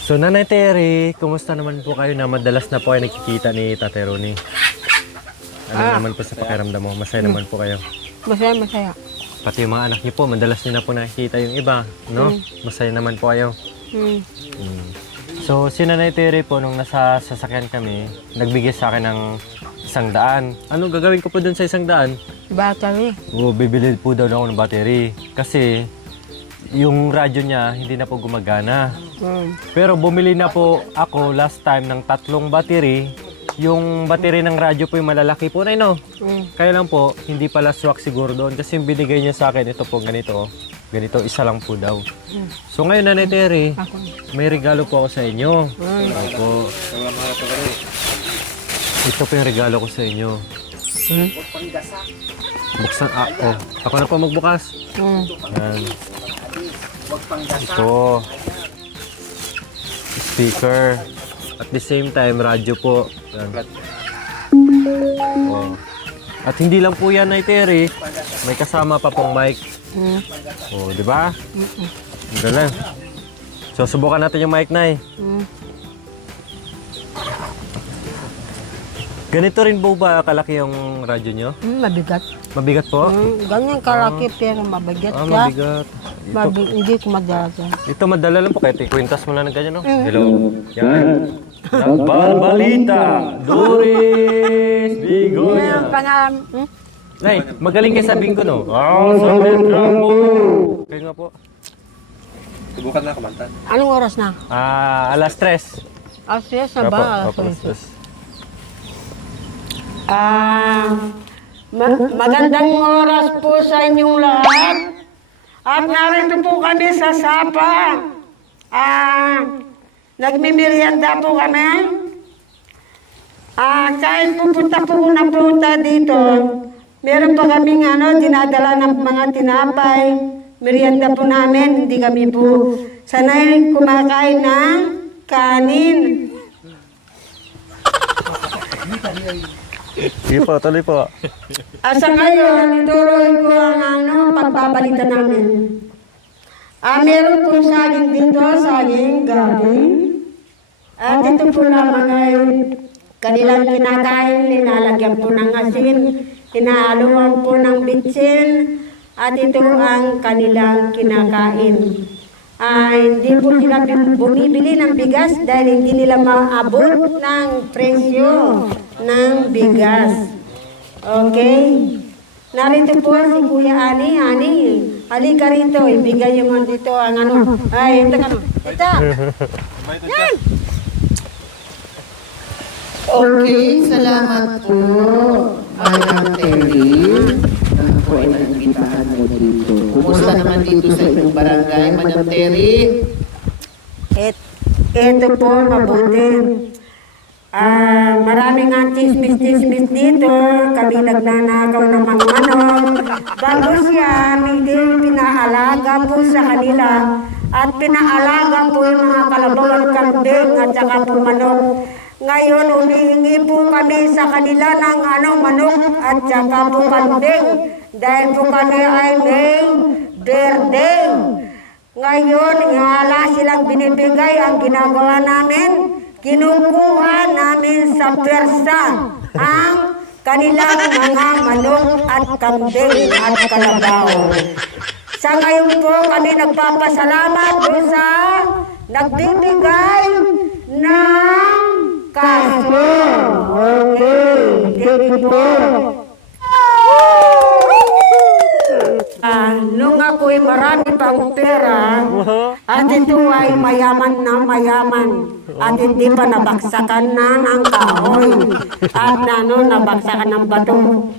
So, Nanay Terry, kumusta naman po kayo na madalas na po ay nakikita ni Tatay Ronnie? Ano naman po sa pakiramdam mo? Masaya naman po kayo? Masaya, masaya. Pati yung mga anak niyo po, madalas niyo na po nakikita yung iba, no? Masaya naman po kayo. So, si Nanay Terry po, nung nasa sasakyan kami, nagbigay sa akin ng 100. Ano gagawin ko po dun sa 100? Battery. Bibili po daw ako ng battery. Kasi, yung radyo niya, hindi na po gumagana. Pero bumili na po ako last time ng 3 battery. Yung battery ng radyo po yung malalaki po na no? Kaya lang po, hindi pala swak siguro doon. Kasi yung binigay niya sa akin, ito po ganito. Ganito, isa lang po daw. So ngayon, Nanay Terry, may regalo po ako sa inyo. Opo. Ito po yung regalo ko sa inyo. Buksan ako. Ako na po magbukas. Yan. Ito. Speaker. At the same time, radyo po. Yan. Oh. At hindi lang po yan, Nay Terry. May kasama pa pong mic. Oh, di ba? Galing. So, subukan natin yung mic, Nay. Ganito rin po ba kalaki yung radyo nyo? Mabigat. Mabigat po? Ganyan kalaki pero mabigat ka. Mabigat. Hindi ko madala. Ito madala lang po kahit ikwintas mo lang ng ganyan, no? Hello. Yan. Nagbalbalita. Doris Bigoya. Pangalan. Nay, magaling kayo sabihin ko, no? Sa letra mo. Kayo nga po. Subukan na kumanta. Anong oras na? Alas 3. Alas na ba? Opo, alas 3. Magandang oras po sa inyong lahat. At narito po kami sa Sapa. Nagmimerienda po kami. Kahit pupunta po na punta dito, meron pa kaming dinadala ng mga tinapay. Merienda po namin, hindi kami po sanay kumakain ng kanin. Sige po, tuloy po. Sa ngayon, tuloy ko ang pagbabalita namin. Meron po saging dito, saging galing. At ito po lamang ay kanilang kinakain, linalagyan po ng asin, inaaluan po ng bitsin, at ito ang kanilang kinakain. Hindi po sila bumibili ng bigas dahil hindi nila maabot ng presyo ng bigas. Okay? Narito po si Kuya Ani. Ani, halika rito. Ibigay yung dito ang Ay, ito ka. Ito. Yan. Okay, salamat po. Madam Terry. Ano po ay nag-imbitahan mo dito? Kumusta naman dito sa inyong barangay, Madam Terry? Ito po, mabuti. Maraming ang chismis-chismis dito. Kami nagnanakaw ng mga manok. Bago siya, hindi pinaalaga po sa kanila. At pinaalaga po yung mga kalabaw at kambing at saka po manok. Ngayon, humihingi po kami sa kanila ng manok at saka po kambing. Dahil po kami ay may birthday. Ngayon, wala silang binibigay. Ang ginagawa namin, kinukuha namin sa pwersa ang kanilang mga manok at kambing at kalabaw. Sa ngayon po, kami nagpapasalamat doon sa nagbibigay ng kaso. Okay, thank you po. Nung ako'y marami pang pera, at ito ay mayaman na mayaman, at hindi pa nabaksakan na ng kahoy, at nabaksakan ng bato.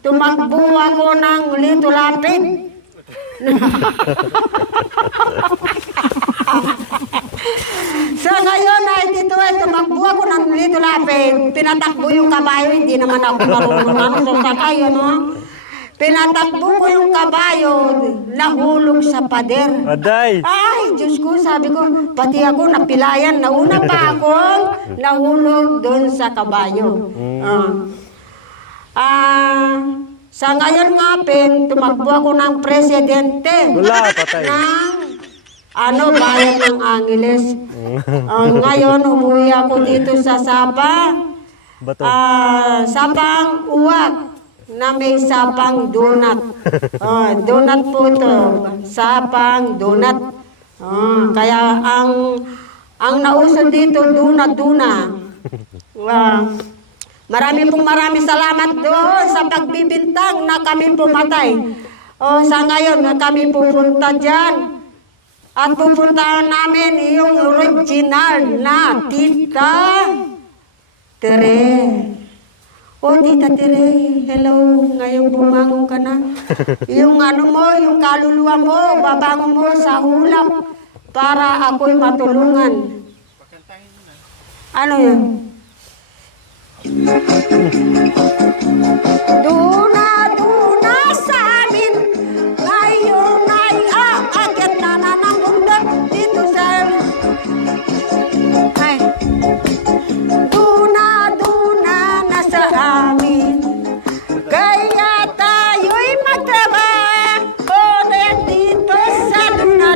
Tumakbo ako ng Lito-Lapid. Sa ngayon ay dito ay tumakbo ako ng Lito-Lapid. Pinatakbo yung kabayo, hindi naman ako marunong sa sakay, Pinatakbo ko yung kabayo, nahulog sa pader. Aday! Ay, Diyos ko, sabi ko, pati ako napilayan. Nauna pa akong nahulog doon sa kabayo. Sa ngayon nga, tumakbo ako ng presidente. Wala, patay. Ng bayan ng Angeles. Ngayon, umuwi ako dito sa Sabang. Bato. Sapang uwak na may sapang donut. Donut po ito. Sapang donut. Kaya ang nauso dito, donut-duna. Maraming salamat doon sa pagbibintang na kami pumatay. Sa ngayon, kami pupunta dyan. At pupuntahan namin yung original na Tita Tere. Tita Tere, hello. Ngayon bumangon ka na. Yung yung kaluluwa mo, babangon mo sa ulap para ako'y matulungan. Ano yun? Duna sa amin, ngayon ay aakyat na ng bundok dito sa... Ay, duna na sa amin, kaya tayo'y magtrabaho rin dito sa duna,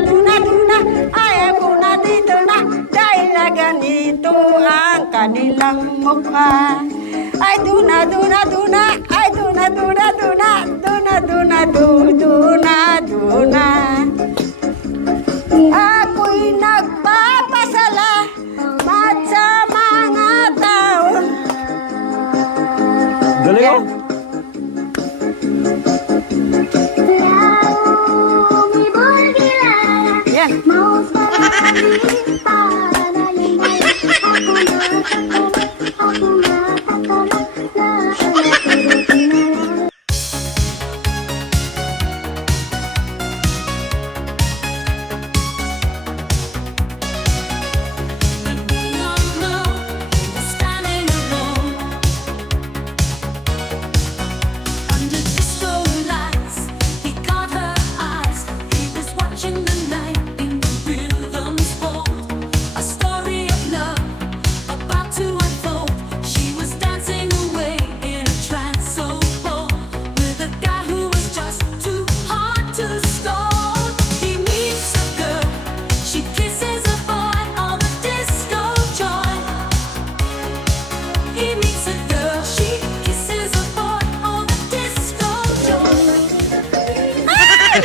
ayaw ko na dito na, dahil na ganito ang kanilang mukha. Ay duna, ay duna. Ako'y nagpapasalamat sa mga tao. Galing oh. Yan.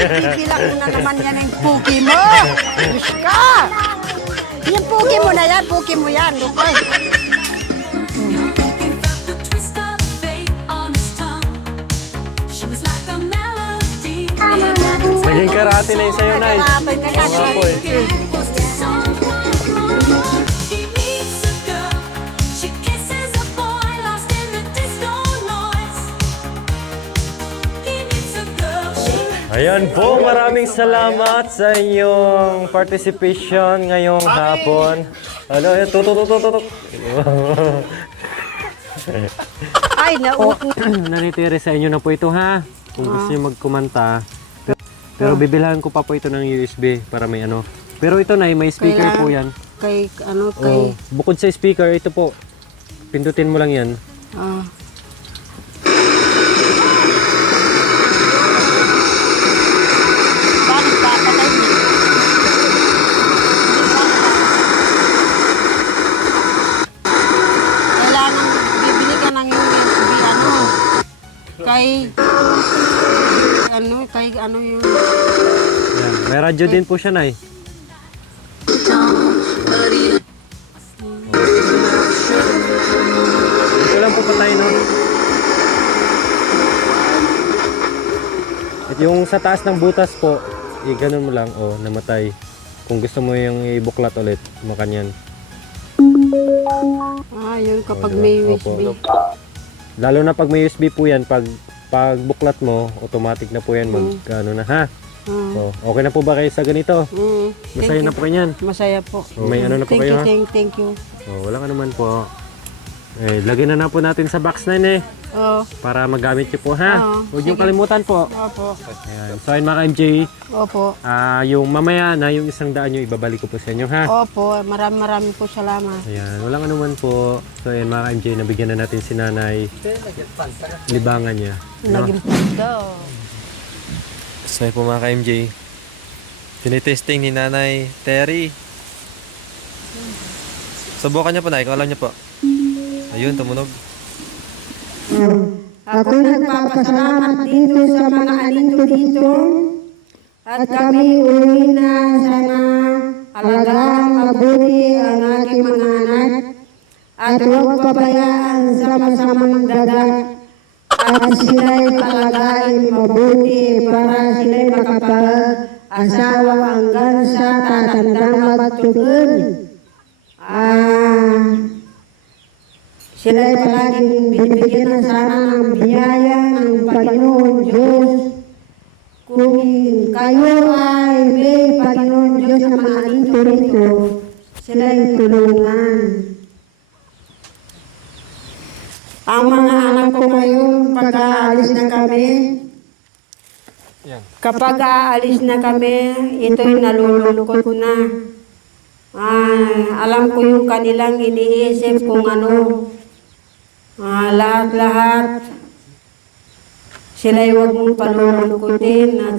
Bibilang mo na naman yan yung puki mo. Diyos ka! Yung puki mo na yan, puki mo yan. Lukoy. Naging karate na yung sa'yo, Nay. Oo nga po eh. Ayan po, maraming salamat sa inyong participation ngayong hapon. Ano, tutok. Ay, Nanitiri sa inyo na po ito ha. Kung gusto niyo magkumanta. Pero bibilhan ko pa po ito ng USB para may ano. Pero ito na, may speaker po yan. Kay, Oh, bukod sa speaker, ito po. Pindutin mo lang yan. Bakit papatay niya? Kailangan bibili ka ng USB, kay yung... Yan. May radyo din po siya, Nay. Ito lang po patay, no? At yung sa taas ng butas po, ganun mo lang, namatay. Kung gusto mo yung ibuklat ulit, makanyan. Yun kapag may USB. Opo. Lalo na pag may USB po yan, pag buklat mo, automatic na po yan ano na, ha? So, okay na po ba kayo sa ganito? Masaya na po kayo yan? Masaya po. May ano na po kayo, ha? Thank you. Walang anuman po. Lagyan na po natin sa box na yun para magamit nyo po, ha? Huwag niyong kalimutan po. Opo. Ayan. So, ayun mga MJ, Opo. yung mamaya na yung 100 nyo, ibabalik ko po sa inyo, ha? Opo. Maraming po salamat. Ayan, walang anuman po. So, ayun mga MJ, nabigyan na natin si Nanay. Libangan niya. No? Naging punto. So, ayun po mga MJ. Tinitesting ni Nanay Terry. Subukan niyo po, Nay, kung alam niyo po. Ayun, tumunog. Ako nagpapasalamat dito sa mga alito dito. At kami uwi na sana alagaan mabuti ang aking mga anak. At huwag pabayaan sa masamang dagat. At sila'y palagain mabuti para sila'y makapag-asawa hanggang sa tatandang magtugon. Sila'y palaging binibigyan ng sana ng biyaya ng Panginoon Diyos. Kung kayo ay may Panginoon Diyos na mga alito rito, sila'y tulungan. Ang mga anak ko ngayon, pag-aalis na kami, kapag aalis na kami, ito'y nalulungkot na. Alam ko yung kanilang iniisip kung ano, lahat-lahat. Sila'y huwag mong palulungkutin at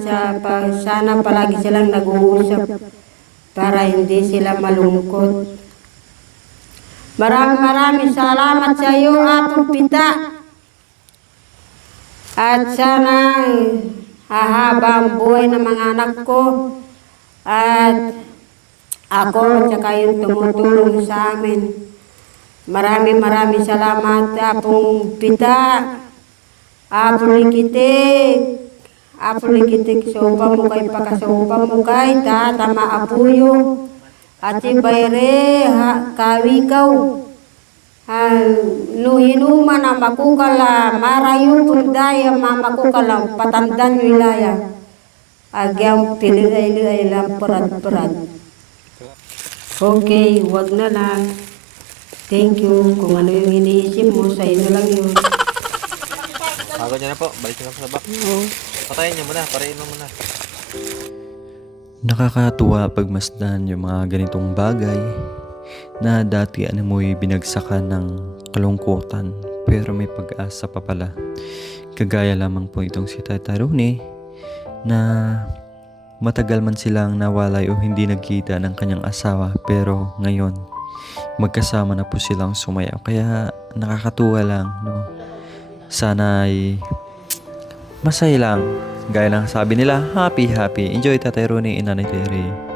sana palagi silang nag-uusap para hindi sila malungkot. Maraming salamat sa iyo, Apo Pita. At sana hahaba ang buhay ng mga anak ko. At ako, tsaka yung tumutulong sa amin. Maraming salamat, Apong Pita. Apo likitik, sopa mo kay pakasopa mo kay tatama apuyo. At ibayre, kawikaw. No hinuma na makukala, marayo pundaya mamakukala, patandan wilaya. Agyang pililay lang perad-perad. Okay, wag na lang. Thank you. Kung ano yung iniisip mo, sa inyo lang yun. Bago niya na po, balik na po sa bak. Patayin niyo muna, parayin mo muna. Nakakatuwa pagmasdan yung mga ganitong bagay na dati mo'y binagsakan ng kalungkutan pero may pag-asa pa pala. Kagaya lamang po itong si Tata Rooney na matagal man silang nawalay o hindi nagkita ng kanyang asawa pero ngayon magkasama na po silang sumayaw. Kaya nakakatuwa lang, no? Sana ay masaya lang. Gaya ng sabi nila, happy. Enjoy Tatay Rooney and Nanay Terry.